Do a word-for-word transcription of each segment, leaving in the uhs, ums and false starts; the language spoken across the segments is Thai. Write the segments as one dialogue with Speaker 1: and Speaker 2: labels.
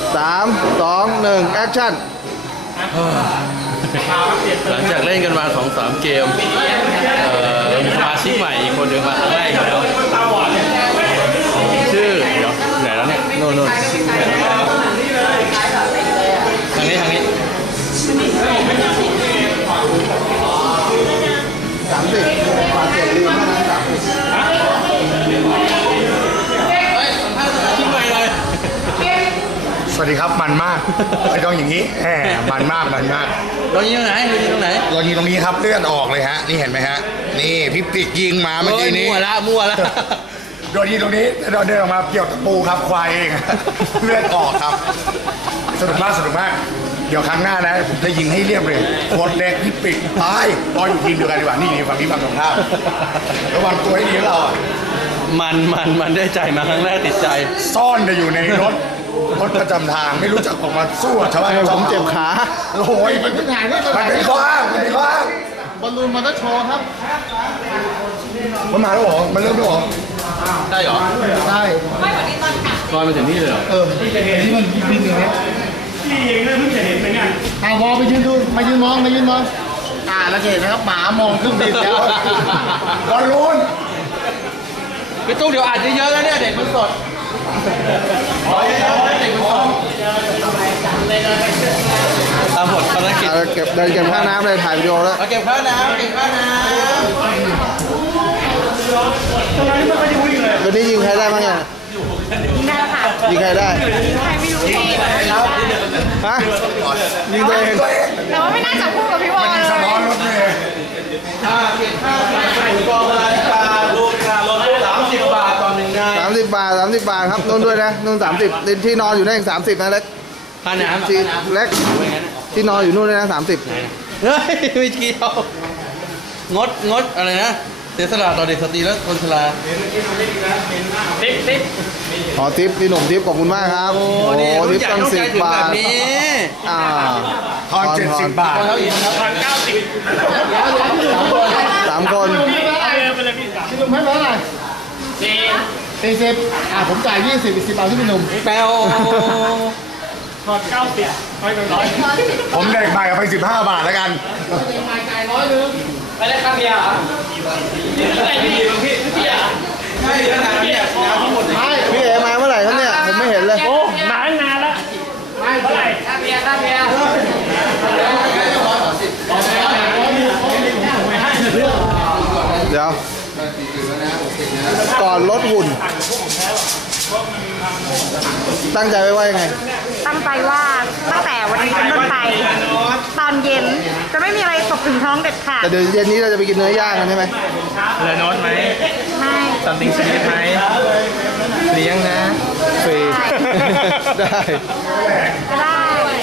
Speaker 1: สามสองหนึ่งแอคชั่น
Speaker 2: หลังจากเล่นกันมาสองสามเกมมีสมาชิกใหม่อีกคนหนึ่งมาครั้งแรกแล้วชื่อเดี๋ยวไหนแล้วเนี่ยโน่นโน่นทางนี้ทางนี้
Speaker 1: สามสิบกว่าเจ็ดลืมนะสามสิบ
Speaker 3: สวัสดีครับมันมากไม่ต้องอย่างนี้แหมมันมากมันมาก
Speaker 2: โดนยิงตรงไหนโดนยิงตรงไหน
Speaker 3: โดนยิงตรงนี้ครับเลือดออกเลยฮะนี่เห็นไหมฮะนี่พี่ปิ๊กยิงมาเมื่อกี้นี้
Speaker 2: มั่วละมั่วละ
Speaker 3: โดนยิงตรงนี้โดนเดินออกมาเกี่ยวตะปูครับควายเองเลือดออกครับสนุกมากสนุกมากเดี๋ยวครั้งหน้านะผมจะยิงให้เรียบเลยโคตรเล็กพี่ปิ๊กตายตอนอยู่ทีมเดียวกันดีกว่านี่ฝั่งนี้ฝั่งตรงข้ามระวังตัวให้ดีเรา
Speaker 2: มันมันมันได้ใจมาครั้งแรกติดใจ
Speaker 3: ซ่อนจะอยู่ในรถรถประจำทางไม่รู้จักออกมาสู้ชาวบ้าน
Speaker 1: ผมเจ็บขา
Speaker 3: โอ้ยมันเป็นหายไม่มันเป็นข้ออ้างมันเป็นข้ออ้าง
Speaker 1: บอลลูนมอเตอร์โชว์ครับ
Speaker 3: มันมาแล้วเหรอมันเริ่มแล้วเหรอ
Speaker 2: ได้เหรอ
Speaker 1: ได้
Speaker 2: ไม่วันนี้ตอนลอยมาถึงนี่เลยเหรอ
Speaker 1: เออที่มันบินอย่างนี้
Speaker 4: พี่เองเลยเพิ่งจะเห็นเหมือนกัน
Speaker 1: อ่าวอลไปยืนดูมายืนมองมายืนมองอ่าแล้วเห็นนะครับหมามองเครื่องบินแล้ว
Speaker 3: บอลลูน
Speaker 2: พี่ตู้เดี๋ยวอาจจะเยอะแล้วเนี่ยเด็กมันสดตามบทภารกิจ
Speaker 1: เก็บเดินเก็บข้าวน้ำเลยถ่ายวิดีโอแล้ว
Speaker 2: เก็บข้าวน้ำเก็บข้าวน้ำ
Speaker 1: วันนี้ยิงใครได้บ้างเนี่ย
Speaker 5: ยิงได้ค่ะ
Speaker 1: ยิงใครได้
Speaker 5: ยิงใครไม่รู้
Speaker 1: ฮะยิงตัวเอง
Speaker 5: แต่ว่าไม่น่าจะพูดกับพี่วอลเลย
Speaker 3: สะท้อนรถเลย
Speaker 2: ค่าเก็บค่าใส่กองอะไรการรวมค่ารถสามสิบบาทต่อหนึ่งนาย
Speaker 1: สามสิบบาทสามสิบบาทครับนู่นด้วยนะนู่นสามสิบที่นอนอยู่นั่นสามสิบนะเล็ก
Speaker 2: ค่าน้ำ
Speaker 1: ที่เล็กที่นอนอยู่นู่นเลยนะสามสิบ
Speaker 2: เฮ้ยไม่เกี่ยวงดงดอะไรนะเสียสละต่อเด็กสตรีและคนชรา
Speaker 4: ติ๊บติ๊บ
Speaker 1: ขอทิปพี่หนุ่มทิปขอบคุณมากครับโอ้ทิปตั้งสิบบาทอ่า
Speaker 3: ทอนเจ็ดสิบบาท
Speaker 4: ทอนเก้าสิบ
Speaker 1: สามคนพี่หนุ่มให้เท่าไหร่สี่สี่สิบอ่าผมจ่ายยี่สิบอีกสิบบาทที่พี่หนุ่ม
Speaker 2: แปลว
Speaker 4: ทอนเก้าสิบร้อยร้อย
Speaker 3: ผมเด็กใหม่เอาไปสิบห้าบาทแล้วกัน
Speaker 4: เด็กใหม่จ่ายร้อยนึงไปได้ค่าเบียร์เหรอนี่เท่าไหร่พี่พี่พี่อ่ะ
Speaker 2: ใช่น้ำเนี่ยน้ำทั้งหมด
Speaker 1: ไม่พี่เอมาเมื่อไหร่ครับเนี่ยผมไม่เห็นเลย
Speaker 4: โอ้นานนานแล้วไม่เท่าไหร่ค่าเบียร์ค่าเบียร์
Speaker 1: เดี๋ยวก่อนลดหุ่นตั้งใจไว้ว่ายังไง
Speaker 5: ตั้งใจว่าตั้งแต่วันนี้เป็นต้นไปตอนเย็นจะไม่มีอะไรตกถึงท้องเด็ดขาด
Speaker 1: แต่เดี๋ยวเย็นนี้เราจะไปกินเนื้อย่างกันใช่ไหม
Speaker 4: เลยโน้ตไหม
Speaker 5: ไม่
Speaker 4: ซัมติงสวีทไหมเลี้ยงนะ
Speaker 1: ฟรีได้
Speaker 5: ได้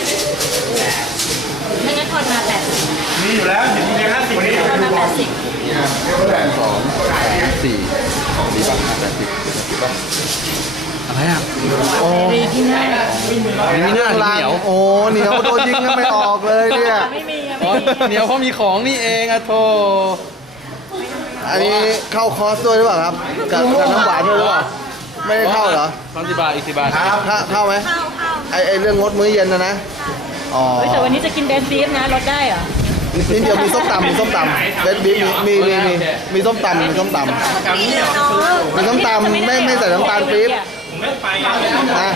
Speaker 5: ไม่งั้นคนมาแปดสิบ
Speaker 4: มีอยู่แล้วถึงมีห้าสิบ
Speaker 5: คนมาแปดสิบ
Speaker 1: สองสี่สี่บาทแปดสิบ
Speaker 2: อะไรอ่ะ
Speaker 1: โอ้
Speaker 5: มีที่ไหน
Speaker 2: มีหน้าเหนียว
Speaker 1: โอ้เหนียวโดนยิงก็ไม่ออกเลยเนี่ย
Speaker 5: ไม่มี
Speaker 2: เหนียวเพราะมีของนี่เองอะโธ่
Speaker 1: อันนี้เข้าคอร์สด้วยหรือเปล่าครับกับกับน้ำหวานด้วยหรือเปล่าไม่ได้เข้าเหรอ
Speaker 2: สามสิบบาทอีกสิบบาท
Speaker 1: ครับเข้าไหม
Speaker 5: เข้าเข้า
Speaker 1: ไอไอเรื่องงดมื้อเย็นนะนะ
Speaker 5: อ๋อแต่วันนี้จะกินเบนบีฟนะลดได้เหรอ
Speaker 1: นี่เดี๋ยวมีส้มตำมีส้มตำเบนบีฟมีมีมีมีส้มตำมีส้มตำมีส้มตำไม่ไม่ใส่น้ำตาลปี๊บนะ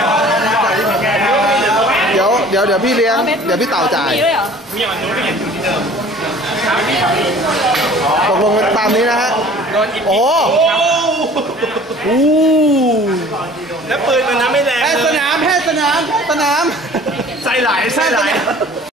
Speaker 1: เดี๋ยวเดี๋ยวเดี๋ยวพี่เลี้ยงเดี๋ยวพี่เต่าจ่ายตกลงกันตามนี้นะฮะโอ้โห
Speaker 4: แล้วปืนมันน้ำไม่แรง
Speaker 2: แพทย์สนามแพทย์สนามแพทย์สนาม
Speaker 4: ใจไหลใจไหล